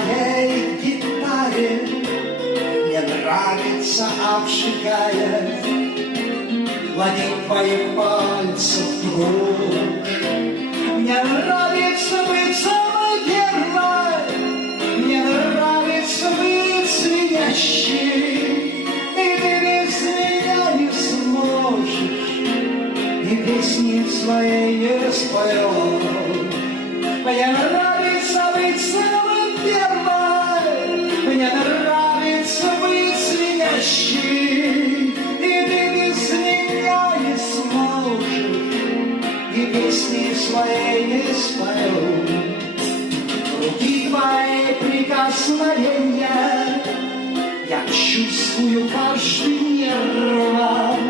твоей гитаре мне нравится, обжигая ладонь твоих пальцев дрожь. Мне нравится быть самой первой, мне нравится быть звенящей, и ты без меня не сможешь, и песни своей не споешь. Мне нравится быть самой первой, мне нравится быть звенящей, и ты без меня не сможешь, и песни своей не споешь. Руки твои прикосновения я чувствую каждым нервом.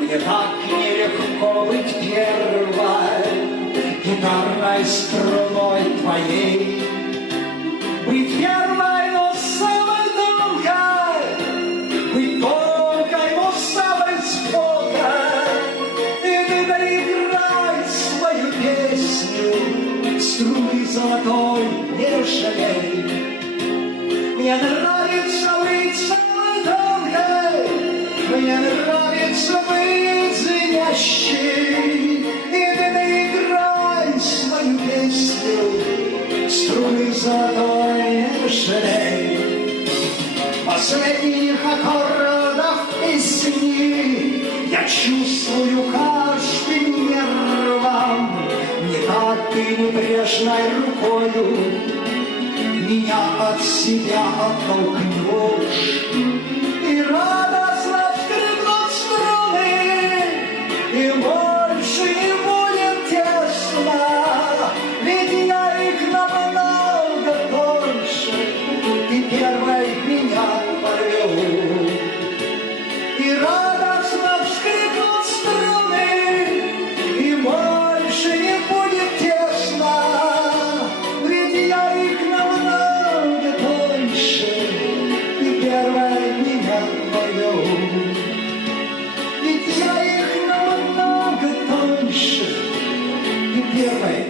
Мне так нелегко быть первой гитарной струной твоей. Быть первой, но самой долгой, быть долгой, но самой спокойной. И ты доиграй свою песню, струны золотой не жалей. Мне нравится быть самой долгой, мне нравится быть звенящей, и ты доиграй свою песню, струны золотой не жалей. Последних аккордов песни я чувствую каждым нервом. Не так ты небрежной рукою меня от себя оттолкнешь, и радостно вскрикнут струны, и больше не будет тесно, ведь я их намного дольше, ты первой меня порвешь. И радостно вскрикнут струны, и больше не будет тесно, ведь я их намного дольше, ты первой меня порвешь. Ведь я их намного дольше, ты первой